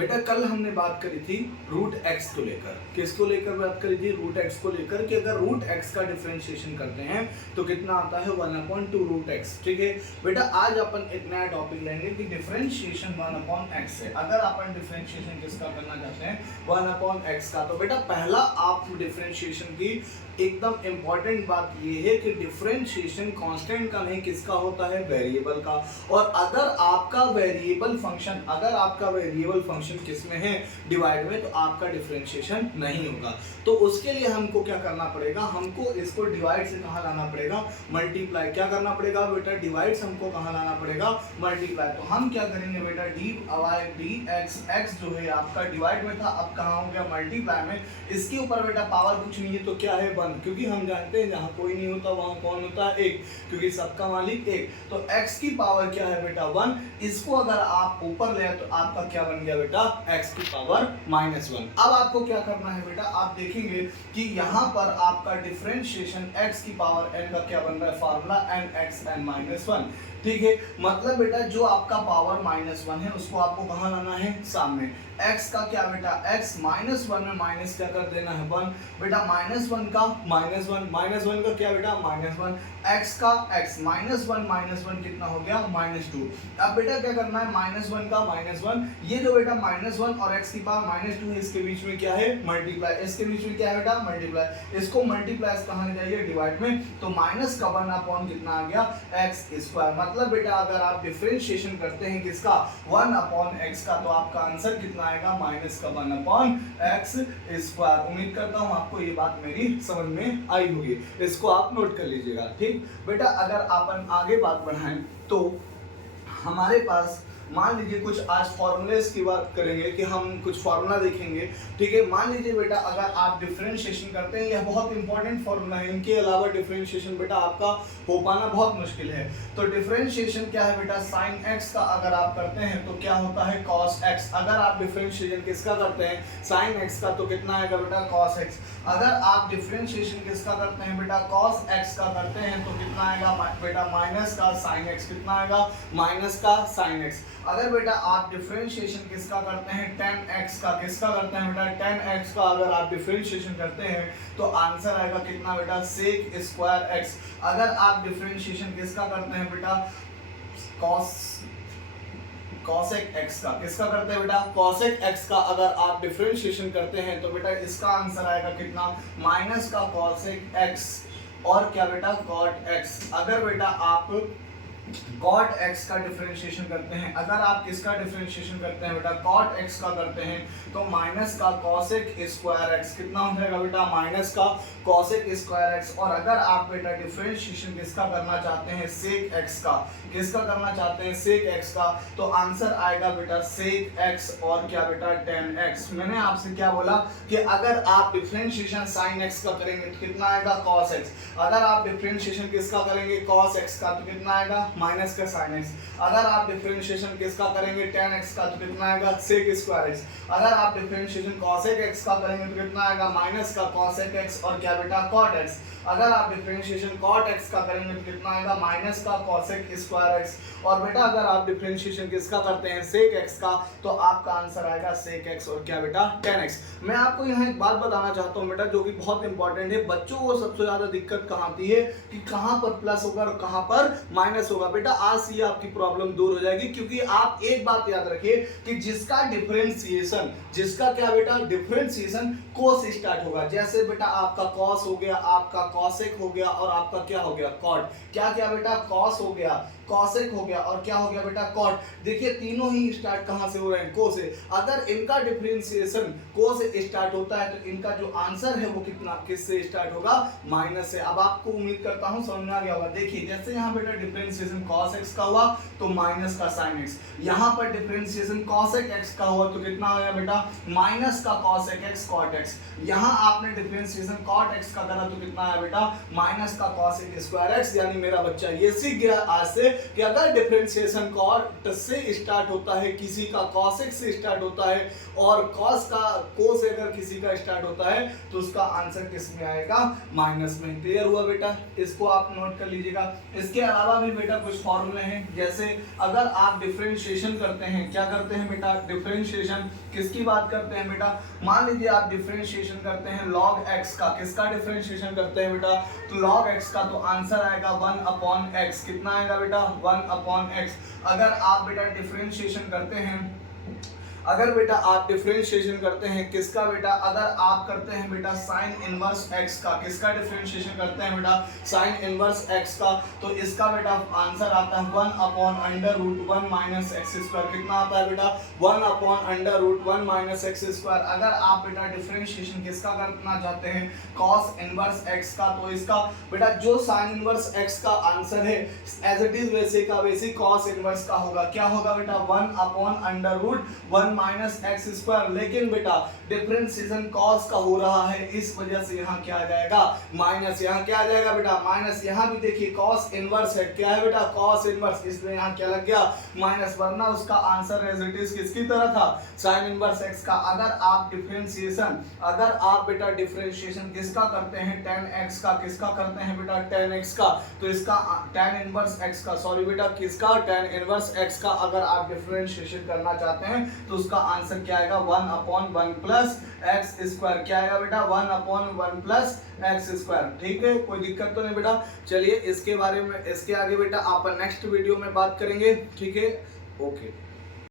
बेटा कल हमने बात करी थी रूट एक्स को लेकर। किसको लेकर बात करी थी? रूट एक्स को लेकर कि अगर रूट एक्स का डिफरेंशिएशन करते हैं तो कितना आता है 1/2 रूट एक्स। ठीक है बेटा, आज अपन एक नया टॉपिक लेंगे कि डिफरेंशिएशन 1/x है। अगर अपन डिफरेंशिएशन किसका करना चाहते हैं 1/x का, तो बेटा पहला आप डिफरेंशिएशन की एकदम इंपॉर्टेंट बात ये है कि डिफरेंशिएशन कांस्टेंट का नहीं, किसका होता है? वेरिएबल का। और अगर आपका वेरिएबल फंक्शन किसमें है? डिवाइड में, तो आपका डिफरेंशिएशन नहीं होगा। तो उसके लिए हमको क्या करना पड़ेगा? हमको इसको डिवाइड से कहाँ लाना पड़ेगा? मल्टीप्लाई। क्या करना पड़ेगा बेटा? डिवाइड से हमको कहाँ लाना पड़ेगा? मल्टीप्लाई। तो हम क्या करेंगे बेटा? डी एक्स जो है आपका डिवाइड में था, अब कहाँ हो गया? मल्टीप्लाई में। इसके ऊपर बेटा पावर कुछ नहीं है तो क्या है? 1, क्योंकि हम जानते हैं जहाँ कोई नहीं होता वहाँ कौन होता है? 1, क्योंकि सबका मालिक 1। तो x की पावर क्या है बेटा? 1। इसको अगर आप ऊपर ले तो आपका क्या बन गया बेटा? x की पावर -1। अब आपको क्या करना है बेटा? आप देखेंगे कि यहाँ पर आपका डिफरेंशिएशन x की पावर n का क्या बन रहा है? Formula n(x(n-1). ठीक है, मतलब बेटा जो आपका पावर -1 है उसको आपको कहाँ लाना है? सामने। x का क्या बेटा? x -1 में माइनस क्या कर देना है? 1। बेटा -1 का -1 का क्या बेटा? -1। x का x -1 कितना हो गया? -2। अब बेटा क्या करना है? -1 का -1, ये जो बेटा -1 और x की पावर -2 है, इसके बीच में क्या है? मल्टीप्लाई। इसके बीच में क्या है बेटा? मल्टीप्लाई। इसको मल्टीप्लाई कहाँ ले जाइए? डिवाइड में। तो माइनस का 1 कितना आ गया? x²। मतलब बेटा अगर आप डिफरेंशिएशन करते हैं किसका? 1/x का, तो आपका आंसर कितना आएगा? -1/x²। उम्मीद करता हूं आपको ये बात मेरी समझ में आई होगी। इसको आप नोट कर लीजिएगा। ठीक बेटा, अगर अपन आगे बात बढ़ाएं तो हमारे पास मान लीजिए कुछ आज फॉर्मूलेस की बात करेंगे कि हम कुछ फार्मूला देखेंगे। ठीक है, मान लीजिए बेटा अगर आप डिफरेंशिएशन करते हैं, यह बहुत इंपॉर्टेंट फार्मूला है, इनके अलावा डिफरेंशिएशन बेटा आपका हो पाना बहुत मुश्किल है। तो डिफरेंशिएशन क्या है बेटा? साइन x का अगर आप करते हैं तो क्या होता है? cos x। अगर आप डिफरेंशिएशन किसका करते हैं? साइन x का, तो कितना आएगा बेटा? cos x। अगर आप डिफरेंशिएशन किसका करते हैं बेटा? cos x का करते हैं तो कितना आएगा बेटा? माइनस का साइन x। कितना आएगा? माइनस का साइन x। अगर बेटा आप डिफरेंशिएशन किसका करते हैं? tan x का। किसका करते हैं बेटा? tan x का अगर आप डिफरेंशिएशन करते हैं तो आंसर आएगा कितना बेटा? sec² x। अगर आप डिफरेंशिएशन किसका करते हैं बेटा? cosec x का। किसका करते हैं बेटा? cosec x का अगर आप डिफरेंशिएशन करते हैं तो बेटा इसका आंसर आएगा कितना? माइनस का cosec x और क्या बेटा? cot x। अगर बेटा आप cot x का डिफरेंशिएशन करते हैं, अगर आप किसका डिफरेंशिएशन करते हैं बेटा? cot x का करते हैं तो माइनस का cosec² x। कितना हो जाएगा बेटा? माइनस का cosec² x। और अगर आप बेटा डिफरेंशिएशन किसका करना चाहते हैं? sec x का। किसका करना चाहते हैं? sec x का। तो आंसर आएगा बेटा sec x और क्या बेटा? tan x। मैंने आपसे क्या बोला कि अगर आप डिफरेंशिएशन sin x का करेंगे तो कितना आएगा? cos x। अगर आप डिफरेंशिएशन किसका करेंगे? cos x का, तो कितना आएगा? माइनस का sin x। अगर आप डिफरेंशिएशन किसका करेंगे? tan x का, तो कितना आएगा? sec² x। अगर आप डिफरेंशिएशन cosec x का करेंगे तो कितना आएगा? माइनस का cosec x और क्या बेटा? cot x। अगर आप डिफरेंशिएशन cot x का करेंगे तो कितना आएगा? माइनस का cosec² x। और बेटा अगर आप डिफरेंशिएशन किसका करते हैं? sec x का, तो आपका आंसर आएगा sec x और क्या बेटा? tan x। मैं आपको यहाँ एक बात बताना चाहता हूँ बेटा जो कि बहुत इंपॉर्टेंट है। बच्चों को सबसे ज्यादा दिक्कत कहाँ आती है कि कहाँ पर प्लस होगा और कहाँ पर माइनस होगा। बेटा आज से आपकी प्रॉब्लम दूर हो जाएगी, क्योंकि आप एक बात याद रखिए कि जिसका डिफरेंशिएशन, जिसका क्या बेटा? डिफरेंशिएशन cos से स्टार्ट होगा। जैसे बेटा आपका cos हो गया, आपका cosec हो गया और आपका क्या हो गया? cot। क्या क्या बेटा? cos हो गया, cosec हो गया और क्या हो गया बेटा? cot। देखिए तीनों ही स्टार्ट कहां से हो रहे हैं? co से। अगर इनका डिफरेंशिएशन co से स्टार्ट होता है तो इनका जो आंसर है वो कितना, किससे स्टार्ट होगा? माइनस से। अब आपको उम्मीद करता हूं समझ में आ गया होगा। देखिए जैसे यहाँ बेटा डिफरेंशिएशन cos x का हुआ तो माइनस का sin x। यहाँ पर डिफरेंशिएशन cosec x का हुआ तो कितना आया बेटा? माइनस का cosec x cot x। यहाँ आपने डिफरेंशिएशन cot x का करा तो कितना आया बेटा? माइनस का cosec² x। यानी मेरा बच्चा ये सीख गया आज से कि अगर डिफरेंशिएशन कॉट से स्टार्ट होता है, किसी का कॉसेक से स्टार्ट होता है और कॉस का को से अगर किसी का स्टार्ट होता है तो उसका आंसर किस में आएगा, माइनस में। क्लियर हुआ बेटा, इसको आप नोट कर लीजिएगा। इसके अलावा भी बेटा कुछ फॉर्मूले हैं, जैसे अगर आप डिफरेंशिएशन करते हैं, क्या करते हैं बेटा, डिफरेंशिएशन किसकी बात करते हैं बेटा, मान लीजिए आप डिफरेंशिएशन करते हैं log x का, किसका डिफरेंशिएशन करते हैं बेटा, तो log x का, तो आंसर आएगा 1/x। कितना आएगा बेटा, 1/x। अगर आप बेटा डिफरेंशिएशन करते हैं, अगर बेटा आप डिफरेंशिएशन करते हैं किसका बेटा, अगर आप करते हैं बेटा साइन इनवर्स x का, किसका डिफरेंशिएशन करते हैं बेटा, साइन इनवर्स x का, तो इसका बेटा आंसर आता है 1/√1 - x²। कितना आता है बेटा, 1/√1 - x²। अगर आप बेटा डिफरेंशिएशन किसका करना चाहते हैं, cos इनवर्स x का, तो इसका बेटा जो साइन इनवर्स x का आंसर है एज इट इज वैसे का वैसे cos इनवर्स का होगा। क्या होगा बेटा, 1/√1 -x²। लेकिन बेटा डिफरेंशिएशन cos का हो रहा है, इस वजह से यहाँ क्या आ जाएगा, माइनस। यहाँ क्या आ जाएगा बेटा, माइनस। यहाँ भी देखिए cos इनवर्स है, क्या है बेटा, cos इनवर्स, इसलिए यहाँ क्या लग गया, माइनस। वरना उसका आंसर एज इट इज किसकी तरह था, साइन इनवर्स x का। अगर आप डिफरेंशिएशन, अगर आप बेटा डिफरेंशिएशन किसका करते हैं, tan x का, किसका करते हैं बेटा, tan x का, तो इसका tan इनवर्स x का, सॉरी बेटा किसका, tan इनवर्स x का अगर आप डिफरेंशिएशन करना चाहते हैं तो उसका आंसर क्या आएगा, 1/1 + x²। क्या आएगा बेटा, 1/1 + x²। ठीक है, कोई दिक्कत तो नहीं बेटा। चलिए इसके बारे में, इसके आगे बेटा आप नेक्स्ट वीडियो में बात करेंगे। ठीक है, ओके।